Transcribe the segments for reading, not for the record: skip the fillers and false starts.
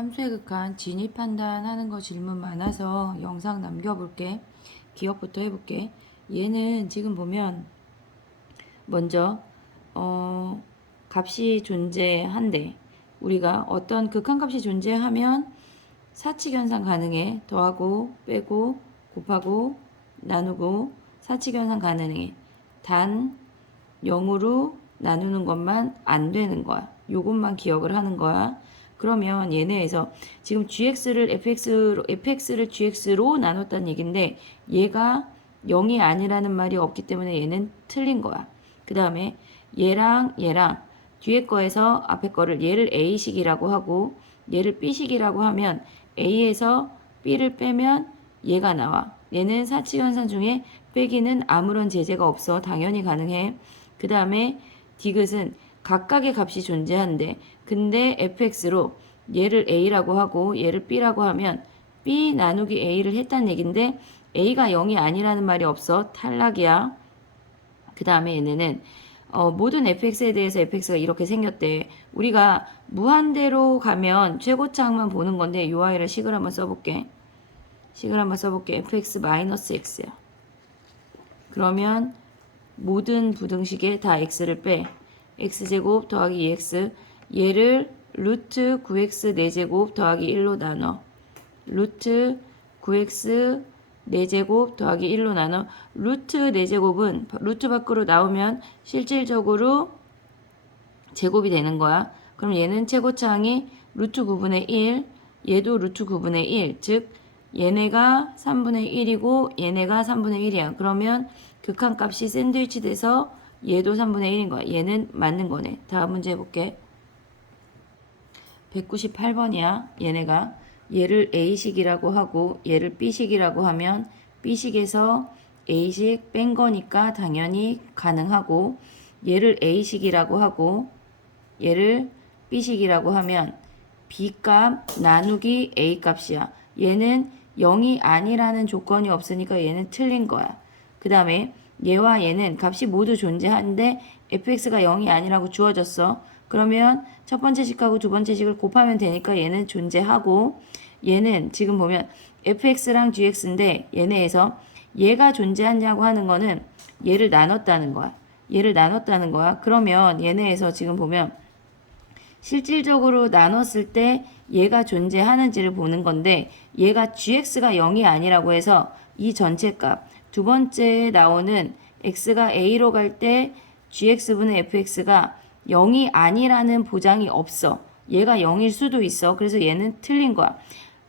함수의 극한 진입 판단하는 거 질문 많아서 영상 남겨볼게. 기억부터 해볼게. 얘는 지금 보면 먼저 값이 존재한대. 우리가 어떤 극한값이 존재하면 사칙현상 가능해. 더하고 빼고 곱하고 나누고 사칙현상 가능해. 단 0으로 나누는 것만 안 되는 거야. 요것만 기억을 하는 거야. 그러면 얘네에서 지금 gx를 fx를 gx로 나눴다는 얘긴데 얘가 0이 아니라는 말이 없기 때문에 얘는 틀린 거야. 그 다음에 얘랑 뒤에 거에서 앞에 거를 얘를 a식이라고 하고 얘를 b식이라고 하면 a에서 b를 빼면 얘가 나와. 얘는 사칙현상 중에 빼기는 아무런 제재가 없어. 당연히 가능해. 그 다음에 디귿은 각각의 값이 존재한대. 근데 fx로 얘를 a라고 하고 얘를 b라고 하면 b 나누기 a를 했다는 얘긴데 a가 0이 아니라는 말이 없어. 탈락이야. 그 다음에 얘네는 모든 fx에 대해서 fx가 이렇게 생겼대. 우리가 무한대로 가면 최고차항만 보는 건데 이 아이를 식을 한번 써볼게. fx-x야. 그러면 모든 부등식에 다 x를 빼. x제곱 더하기 2x. 얘를 루트 9x 4제곱 더하기 1로 나눠. 루트 9x 4제곱 더하기 1로 나눠. 루트 4제곱은 루트 밖으로 나오면 실질적으로 제곱이 되는 거야. 그럼 얘는 최고차항이 루트 9분의 1, 얘도 루트 9분의 1, 즉 얘네가 3분의 1이고 얘네가 3분의 1이야. 그러면 극한값이 샌드위치 돼서 얘도 3분의 1인 거야. 얘는 맞는 거네. 다음 문제 해볼게. 198번이야. 얘네가 얘를 A식이라고 하고 얘를 B식이라고 하면 B식에서 A식 뺀 거니까 당연히 가능하고 얘를 A식이라고 하고 얘를 B식이라고 하면 B값 나누기 A값이야. 얘는 0이 아니라는 조건이 없으니까 얘는 틀린 거야. 그 다음에 얘와 얘는 값이 모두 존재하는데 fx가 0이 아니라고 주어졌어. 그러면 첫 번째 식하고 두 번째 식을 곱하면 되니까 얘는 존재하고 얘는 지금 보면 fx랑 gx인데 얘네에서 얘가 존재하냐고 하는 거는 얘를 나눴다는 거야. 그러면 얘네에서 지금 보면 실질적으로 나눴을 때 얘가 존재하는지를 보는 건데 얘가 gx가 0이 아니라고 해서 이 전체 값 두 번째에 나오는 x가 a로 갈 때 gx분의 fx가 0이 아니라는 보장이 없어. 얘가 0일 수도 있어. 그래서 얘는 틀린 거야.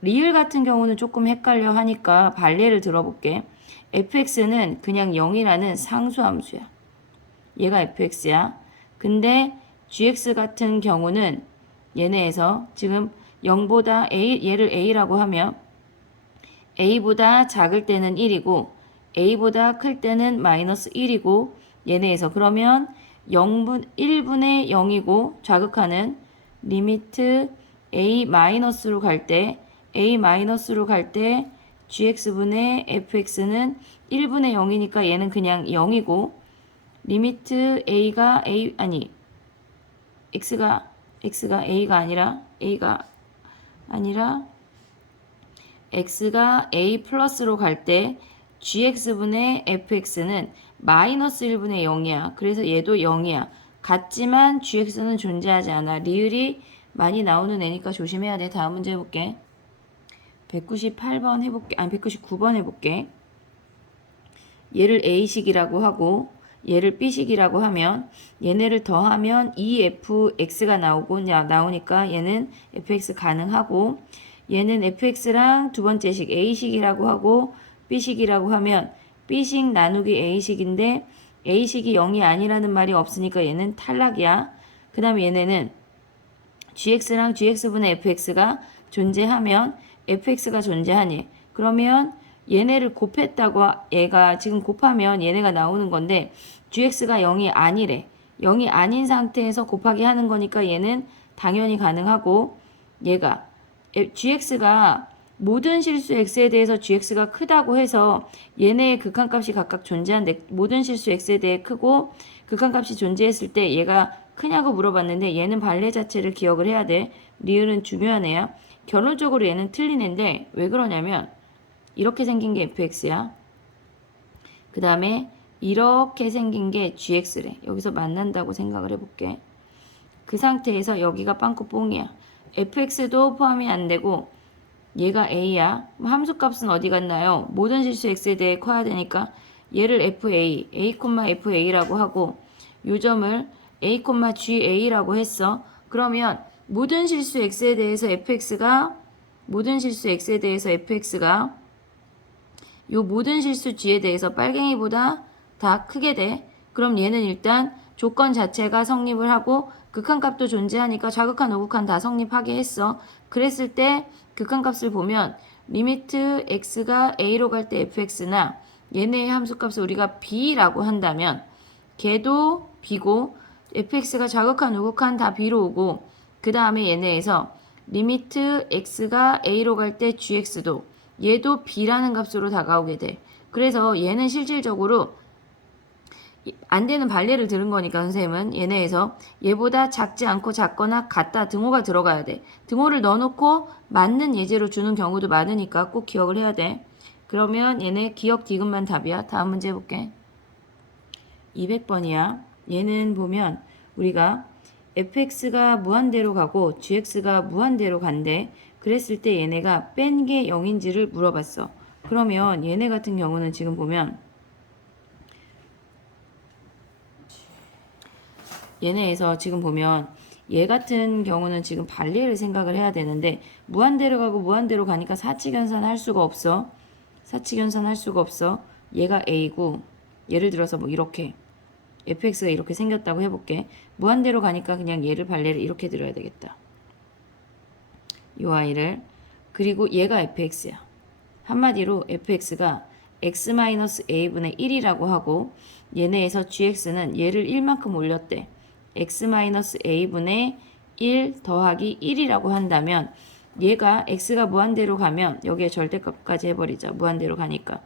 리을 같은 경우는 조금 헷갈려 하니까 발례를 들어볼게. fx는 그냥 0이라는 상수함수야. 얘가 fx야. 근데 gx 같은 경우는 얘네에서 지금 0보다 얘를 a라고 하면 a보다 작을 때는 1이고 a보다 클 때는 마이너스 1이고 얘네에서 그러면 1분의 0이고 좌극하는 리미트 a 마이너스로 갈 때 gx분의 fx는 1분의 0이니까 얘는 그냥 0이고 리미트 x가 a가 아니라 x가 a 플러스로 갈 때 gx분의 fx는 마이너스 1분의 0이야. 그래서 얘도 0이야. 같지만 gx는 존재하지 않아. 리을이 많이 나오는 애니까 조심해야 돼. 다음 문제 해볼게. 198번 해볼게. 199번 해볼게. 얘를 a식이라고 하고 얘를 b식이라고 하면 얘네를 더하면 2fx가 나오니까 얘는 fx 가능하고 얘는 fx랑 두 번째 식 a식이라고 하고 b식이라고 하면 b식 나누기 a식인데 a식이 0이 아니라는 말이 없으니까 얘는 탈락이야. 그 다음에 얘네는 gx랑 gx분의 fx가 존재하면 fx가 존재하니 그러면 얘네를 곱했다고 얘가 지금 곱하면 얘네가 나오는 건데 gx가 0이 아니래. 0이 아닌 상태에서 곱하기 하는 거니까 얘는 당연히 가능하고 얘가 gx가 모든 실수 x에 대해서 gx가 크다고 해서 얘네의 극한값이 각각 존재한데 모든 실수 x에 대해 크고 극한값이 존재했을 때 얘가 크냐고 물어봤는데 얘는 발레 자체를 기억을 해야 돼. 리을은 중요한 애야. 결론적으로 얘는 틀린 애인데 왜 그러냐면 이렇게 생긴 게 fx야. 그 다음에 이렇게 생긴 게 gx래. 여기서 만난다고 생각을 해볼게. 그 상태에서 여기가 빵꾸뽕이야. fx도 포함이 안 되고 얘가 a야. 함수값은 어디 갔나요? 모든 실수 x에 대해 커야 되니까 얘를 fa, a,fa라고 하고 요 점을 a,ga라고 했어. 그러면 모든 실수 x에 대해서 fx가 요 모든 실수 g에 대해서 빨갱이보다 다 크게 돼. 그럼 얘는 일단 조건 자체가 성립을 하고 극한값도 존재하니까 좌극한 우극한 다 성립하게 했어. 그랬을 때 극한값을 보면 리미트 x가 a로 갈 때 fx나 얘네의 함수값을 우리가 b라고 한다면 걔도 b고 fx가 좌극한 우극한 다 b로 오고 그 다음에 얘네에서 리미트 x가 a로 갈 때 gx도 얘도 b라는 값으로 다가오게 돼. 그래서 얘는 실질적으로 안 되는 반례를 들은 거니까 선생님은 얘네에서 얘보다 작지 않고 작거나 같다 등호가 들어가야 돼. 등호를 넣어놓고 맞는 예제로 주는 경우도 많으니까 꼭 기억을 해야 돼. 그러면 얘네 기억 디귿만 답이야. 다음 문제 해볼게. 200번이야. 얘는 보면 우리가 fx가 무한대로 가고 gx가 무한대로 간대. 그랬을 때 얘네가 뺀 게 0인지를 물어봤어. 그러면 얘네 같은 경우는 지금 보면 얘네에서 지금 보면 얘 같은 경우는 지금 반례를 생각을 해야 되는데 무한대로 가고 무한대로 가니까 사칙연산 할 수가 없어. 사칙연산 할 수가 없어. 얘가 a고 예를 들어서 뭐 이렇게 fx가 이렇게 생겼다고 해볼게. 무한대로 가니까 그냥 얘를 반례를 이렇게 들어야 되겠다. 요 아이를. 그리고 얘가 fx야. 한마디로 fx가 x-a분의 1이라고 하고 얘네에서 gx는 얘를 1만큼 올렸대. x-a분의 1 더하기 1이라고 한다면 얘가 x가 무한대로 가면 여기에 절대값까지 해버리자. 무한대로 가니까.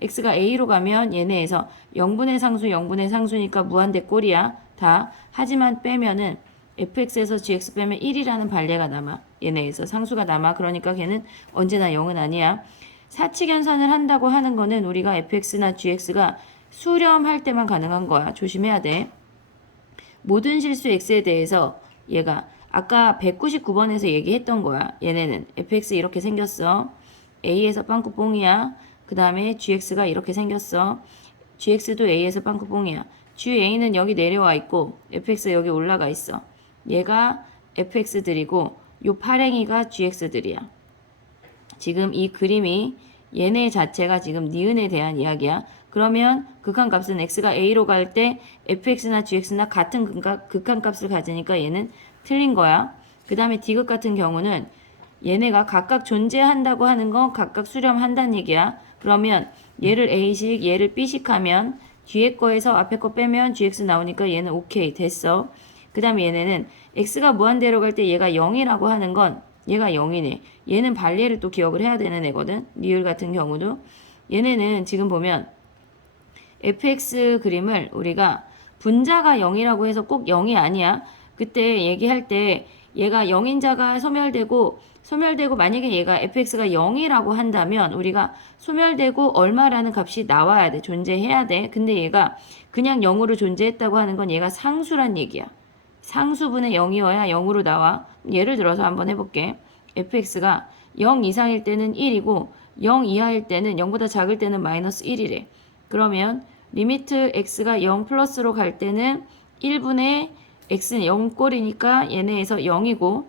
x가 a로 가면 얘네에서 0분의 상수 0분의 상수니까 무한대 꼴이야. 다. 하지만 빼면은 fx에서 gx 빼면 1이라는 반례가 남아. 얘네에서 상수가 남아. 그러니까 걔는 언제나 0은 아니야. 사칙연산을 한다고 하는 거는 우리가 fx나 gx가 수렴할 때만 가능한 거야. 조심해야 돼. 모든 실수 x에 대해서 얘가 아까 199번에서 얘기했던 거야. 얘네는 fx 이렇게 생겼어. a에서 빵꾸뽕이야. 그 다음에 gx가 이렇게 생겼어. gx도 a에서 빵꾸뽕이야. ga는 여기 내려와 있고 fx가 여기 올라가 있어. 얘가 fx들이고 요 파랭이가 gx들이야. 지금 이 그림이 얘네 자체가 지금 니은에 대한 이야기야. 그러면 극한값은 x가 a로 갈 때 fx나 gx나 같은 극한값을 가지니까 얘는 틀린 거야. 그 다음에 디귿 같은 경우는 얘네가 각각 존재한다고 하는 건 각각 수렴한다는 얘기야. 그러면 얘를 a식 얘를 b식 하면 뒤에 거에서 앞에 거 빼면 gx 나오니까 얘는 오케이 됐어. 그 다음에 얘네는 x가 무한대로 갈 때 얘가 0이라고 하는 건 얘가 0이네. 얘는 반례를 또 기억을 해야 되는 애거든. 리을 같은 경우도. 얘네는 지금 보면 fx 그림을 우리가 분자가 0이라고 해서 꼭 0이 아니야. 그때 얘기할 때 얘가 0인자가 소멸되고 만약에 얘가 fx가 0이라고 한다면 우리가 소멸되고 얼마라는 값이 나와야 돼. 존재해야 돼. 근데 얘가 그냥 0으로 존재했다고 하는 건 얘가 상수란 얘기야. 상수분의 0이어야 0으로 나와. 예를 들어서 한번 해볼게. fx가 0 이상일 때는 1이고 0 이하일 때는 0보다 작을 때는 마이너스 1이래. 그러면 리미트 x가 0 플러스로 갈 때는 1분의 x는 0꼴이니까 얘네에서 0이고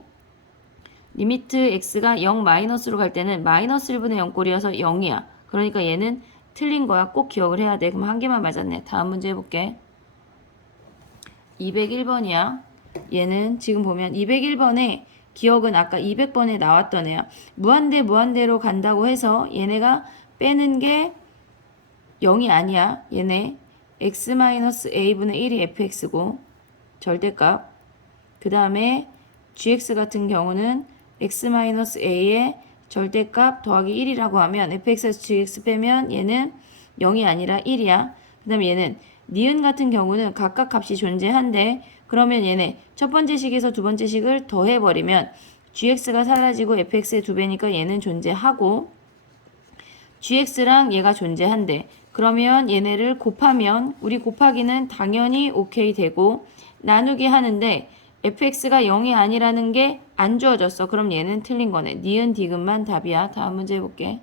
리미트 x가 0 마이너스로 갈 때는 마이너스 1분의 0꼴이어서 0이야. 그러니까 얘는 틀린 거야. 꼭 기억을 해야 돼. 그럼 한 개만 맞았네. 다음 문제 해볼게. 201번이야. 얘는 지금 보면 201번에 기억은 아까 200번에 나왔던 애야. 무한대로 간다고 해서 얘네가 빼는 게 0이 아니야. 얘네 x-a분의 1이 fx고 절대값. 그 다음에 gx 같은 경우는 x-a의 절대값 더하기 1이라고 하면 fx에서 gx 빼면 얘는 0이 아니라 1이야. 그 다음에 얘는 니은 같은 경우는 각각 값이 존재한대. 그러면 얘네 첫 번째 식에서 두 번째 식을 더해버리면 gx가 사라지고 fx의 2배니까 얘는 존재하고 gx랑 얘가 존재한대. 그러면 얘네를 곱하면 우리 곱하기는 당연히 오케이 되고 나누기 하는데 fx가 0이 아니라는 게 안 주어졌어. 그럼 얘는 틀린 거네. 니은 디귿만 답이야. 다음 문제 해볼게.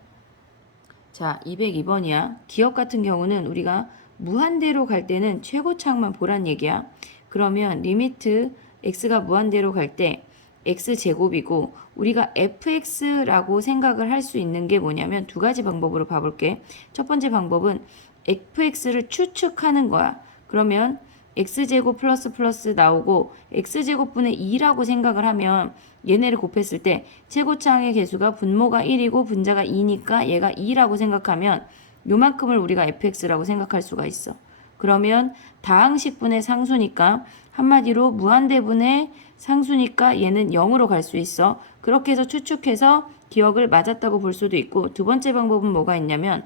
자, 202번이야. 기억 같은 경우는 우리가 무한대로 갈 때는 최고차항만 보란 얘기야. 그러면 리미트 x가 무한대로 갈 때 x제곱이고 우리가 fx라고 생각을 할 수 있는 게 뭐냐면 두 가지 방법으로 봐볼게. 첫 번째 방법은 fx를 추측하는 거야. 그러면 x제곱 플러스 플러스 나오고 x제곱분의 2라고 생각을 하면 얘네를 곱했을 때 최고차항의 개수가 분모가 1이고 분자가 2니까 얘가 2라고 생각하면 요만큼을 우리가 fx라고 생각할 수가 있어. 그러면 다항식분의 상수니까 한마디로 무한대분의 상수니까 얘는 0으로 갈 수 있어. 그렇게 해서 추측해서 기억을 맞았다고 볼 수도 있고 두 번째 방법은 뭐가 있냐면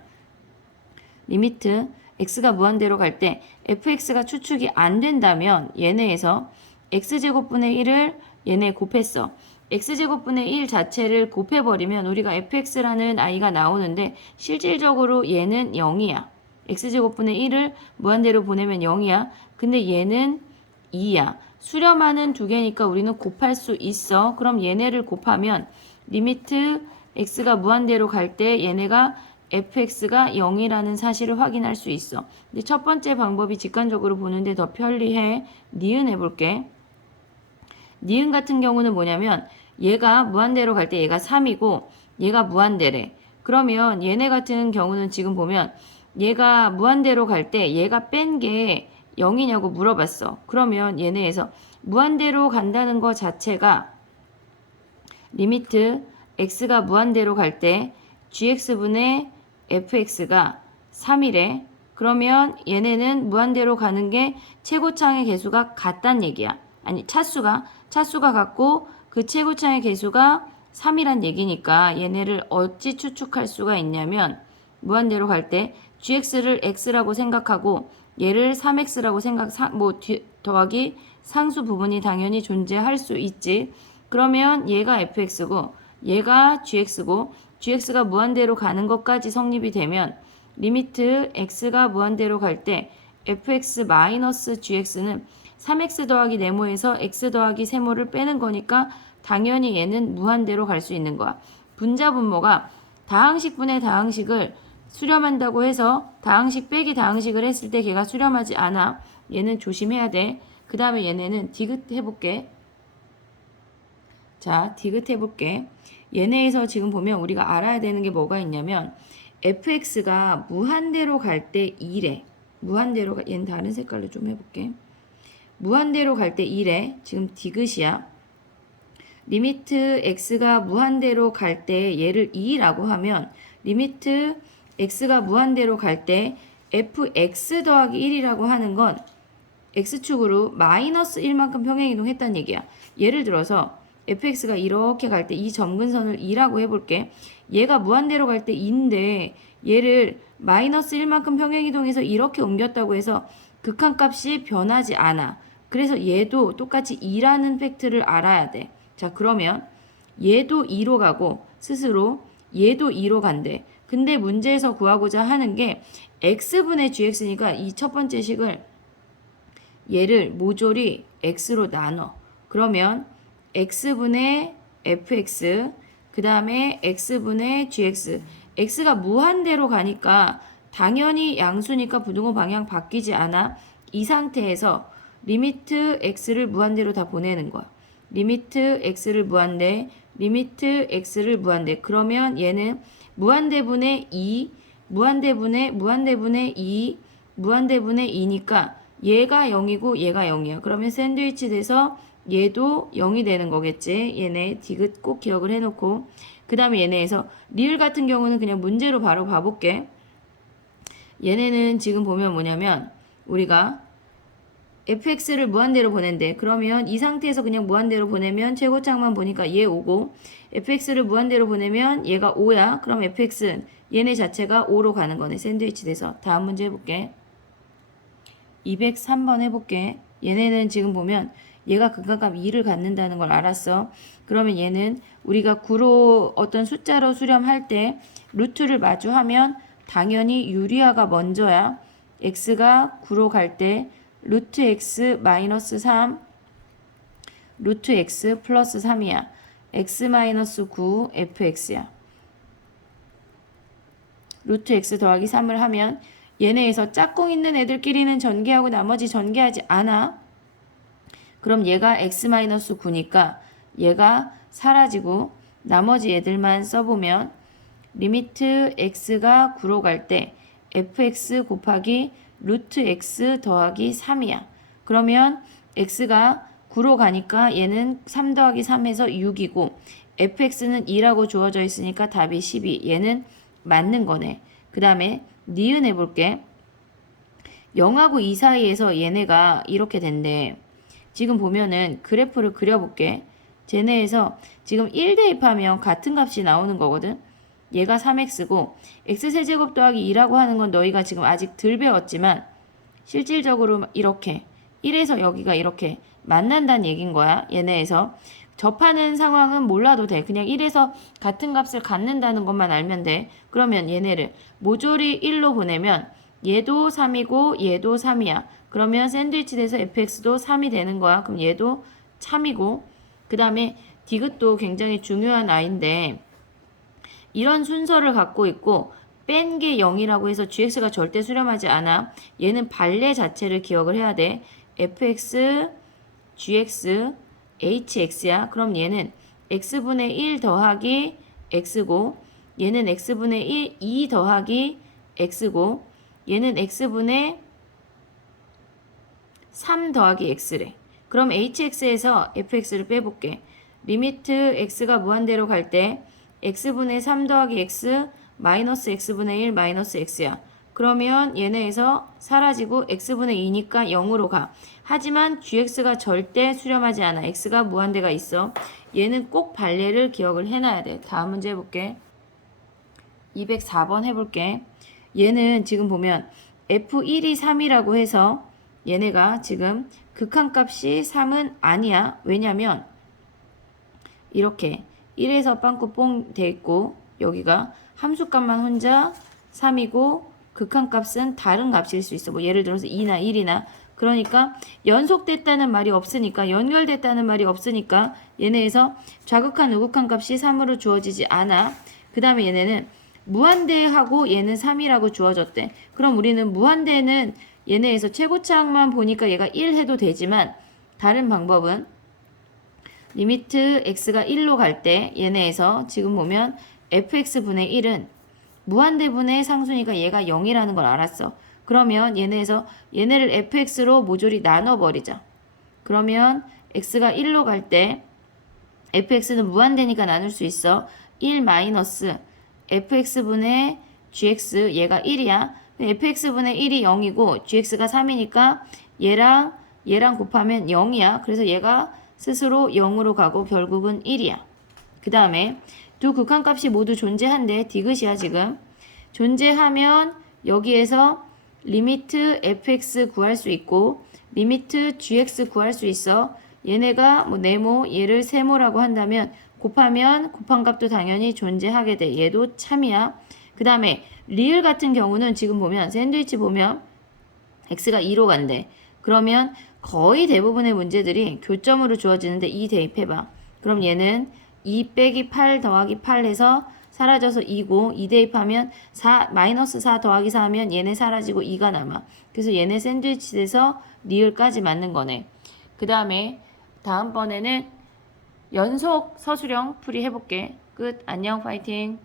리미트 x가 무한대로 갈 때 fx가 추측이 안 된다면 얘네에서 x제곱분의 1을 얘네 곱했어. x제곱분의 1 자체를 곱해버리면 우리가 fx라는 아이가 나오는데 실질적으로 얘는 0이야. x제곱분의 1을 무한대로 보내면 0이야. 근데 얘는 2야. 수렴하는 두 개니까 우리는 곱할 수 있어. 그럼 얘네를 곱하면 리미트 x가 무한대로 갈 때 얘네가 fx가 0이라는 사실을 확인할 수 있어. 근데 첫 번째 방법이 직관적으로 보는데 더 편리해. 니은 해볼게. 니은 같은 경우는 뭐냐면 얘가 무한대로 갈 때 얘가 3이고 얘가 무한대래. 그러면 얘네 같은 경우는 지금 보면 얘가 무한대로 갈 때 얘가 뺀 게 0이냐고 물어봤어. 그러면 얘네에서 무한대로 간다는 거 자체가 리미트 x가 무한대로 갈 때 gx분의 fx가 3이래. 그러면 얘네는 무한대로 가는 게 최고차항의 개수가 같단 얘기야. 아니 차수가 같고 그 최고차항의 개수가 3이란 얘기니까 얘네를 어찌 추측할 수가 있냐면 무한대로 갈 때 gx를 x라고 생각하고 얘를 3x라고 더하기 상수 부분이 당연히 존재할 수 있지. 그러면 얘가 fx고 얘가 gx고 gx가 무한대로 가는 것까지 성립이 되면 리미트 x가 무한대로 갈 때 fx-gx는 3x 더하기 네모에서 x 더하기 세모를 빼는 거니까 당연히 얘는 무한대로 갈 수 있는 거야. 분자 분모가 다항식분의 다항식을 수렴한다고 해서 다항식 빼기 다항식을 했을 때 걔가 수렴하지 않아. 얘는 조심해야 돼. 그 다음에 얘네는 디귿 해볼게. 자, 디귿 해볼게. 얘네에서 지금 보면 우리가 알아야 되는 게 뭐가 있냐면 fx가 무한대로 갈 때 2래. 무한대로 얘는 다른 색깔로 좀 해볼게. 무한대로 갈 때 2래. 지금 디귿이야. 리미트 x가 무한대로 갈 때 얘를 2라고 하면 리미트 x가 무한대로 갈 때 fx 더하기 1이라고 하는 건 x축으로 마이너스 1만큼 평행이동 했다는 얘기야. 예를 들어서 fx가 이렇게 갈 때 이 점근선을 2라고 해볼게. 얘가 무한대로 갈 때 2인데 얘를 마이너스 1만큼 평행이동해서 이렇게 옮겼다고 해서 극한값이 변하지 않아. 그래서 얘도 똑같이 2라는 팩트를 알아야 돼. 자, 그러면 얘도 2로 가고 스스로 얘도 2로 간대. 근데 문제에서 구하고자 하는 게 x분의 gx니까 이 첫 번째 식을 얘를 모조리 x로 나눠. 그러면 x분의 fx 그 다음에 x분의 gx x가 무한대로 가니까 당연히 양수니까 부등호 방향 바뀌지 않아. 이 상태에서 리미트 x를 무한대로 다 보내는 거야. 리미트 x를 무한대 리미트 x를 무한대. 그러면 얘는 무한대분의 2 무한대분의 2 무한대분의 2니까 얘가 0이고 얘가 0이야. 그러면 샌드위치 돼서 얘도 0이 되는 거겠지. 얘네 디귿 꼭 기억을 해놓고 그 다음에 얘네에서 리을 같은 경우는 그냥 문제로 바로 봐볼게. 얘네는 지금 보면 뭐냐면 우리가 fx를 무한대로 보낸대. 그러면 이 상태에서 그냥 무한대로 보내면 최고차항만 보니까 얘 5고 fx를 무한대로 보내면 얘가 5야. 그럼 fx는 얘네 자체가 5로 가는 거네. 샌드위치 돼서. 다음 문제 해볼게. 203번 해볼게. 얘네는 지금 보면 얘가 극한값 2를 갖는다는 걸 알았어. 그러면 얘는 우리가 9로 어떤 숫자로 수렴할 때 루트를 마주하면 당연히 유리화가 먼저야. x가 9로 갈 때 루트 x 마이너스 3 루트 x 플러스 3이야. x 마이너스 9 fx야. 루트 x 더하기 3을 하면 얘네에서 짝꿍 있는 애들끼리는 전개하고 나머지 전개하지 않아. 그럼 얘가 x-9니까 얘가 사라지고 나머지 애들만 써보면 리미트 x가 9로 갈 때 fx 곱하기 루트 x 더하기 3이야. 그러면 x가 9로 가니까 얘는 3 더하기 3해서 6이고 fx는 2라고 주어져 있으니까 답이 12. 얘는 맞는 거네. 그 다음에 니은 해볼게. 0하고 2 사이에서 얘네가 이렇게 된대. 지금 보면은 그래프를 그려볼게. 쟤네에서 지금 1 대입하면 같은 값이 나오는 거거든. 얘가 3x고 x세제곱 더하기 2라고 하는 건 너희가 지금 아직 덜 배웠지만 실질적으로 이렇게 1에서 여기가 이렇게 만난다는 얘긴 거야. 얘네에서 접하는 상황은 몰라도 돼. 그냥 1에서 같은 값을 갖는다는 것만 알면 돼. 그러면 얘네를 모조리 1로 보내면 얘도 3이고 얘도 3이야. 그러면 샌드위치 돼서 fx도 3이 되는 거야. 그럼 얘도 참이고 그 다음에 디귿도 굉장히 중요한 아이인데 이런 순서를 갖고 있고 뺀 게 0이라고 해서 gx가 절대 수렴하지 않아. 얘는 발레 자체를 기억을 해야 돼. fx, gx, hx야. 그럼 얘는 x분의 1 더하기 x고 얘는 x분의 1, 2 더하기 x고 얘는 x분의 3 더하기 x래. 그럼 hx에서 fx를 빼볼게. 리미트 x가 무한대로 갈 때 x분의 3 더하기 x 마이너스 x분의 1 마이너스 x야. 그러면 얘네에서 사라지고 x분의 2니까 0으로 가. 하지만 gx가 절대 수렴하지 않아. x가 무한대가 있어. 얘는 꼭 발레를 기억을 해놔야 돼. 다음 문제 해볼게. 204번 해볼게. 얘는 지금 보면 f1이 3이라고 해서 얘네가 지금 극한값이 3은 아니야. 왜냐면 이렇게 1에서 빵꾸 뽕 돼 있고 여기가 함수값만 혼자 3이고 극한값은 다른 값일 수 있어. 뭐 예를 들어서 2나 1이나 그러니까 연속됐다는 말이 없으니까 연결됐다는 말이 없으니까 얘네에서 좌극한 우극한 값이 3으로 주어지지 않아. 그 다음에 얘네는 무한대하고 얘는 3이라고 주어졌대. 그럼 우리는 무한대는 얘네에서 최고차항만 보니까 얘가 1 해도 되지만 다른 방법은 리미트 x가 1로 갈 때 얘네에서 지금 보면 fx분의 1은 무한대분의 상수니까 얘가 0이라는 걸 알았어. 그러면 얘네에서 얘네를 fx로 모조리 나눠버리자. 그러면 x가 1로 갈 때 fx는 무한대니까 나눌 수 있어. 1 마이너스 fx분의 gx 얘가 1이야. fx분의 1이 0이고 gx가 3이니까 얘랑 곱하면 0이야. 그래서 얘가 스스로 0으로 가고 결국은 1이야. 그 다음에 두 극한값이 모두 존재한대. 디귿이야 지금. 존재하면 여기에서 리미트 fx 구할 수 있고 리미트 gx 구할 수 있어. 얘네가 뭐 네모 얘를 세모라고 한다면 곱하면 곱한 값도 당연히 존재하게 돼. 얘도 참이야. 그 다음에 리을 같은 경우는 지금 보면 샌드위치 보면 x가 2로 간대. 그러면 거의 대부분의 문제들이 교점으로 주어지는데 2 대입해봐. 그럼 얘는 2 빼기 8 더하기 8 해서 사라져서 2고 2 대입하면 4 마이너스 4 더하기 4 하면 얘네 사라지고 2가 남아. 그래서 얘네 샌드위치 돼서 리을까지 맞는 거네. 그 다음에 다음번에는 연속 서술형 풀이 해볼게. 끝. 안녕. 파이팅.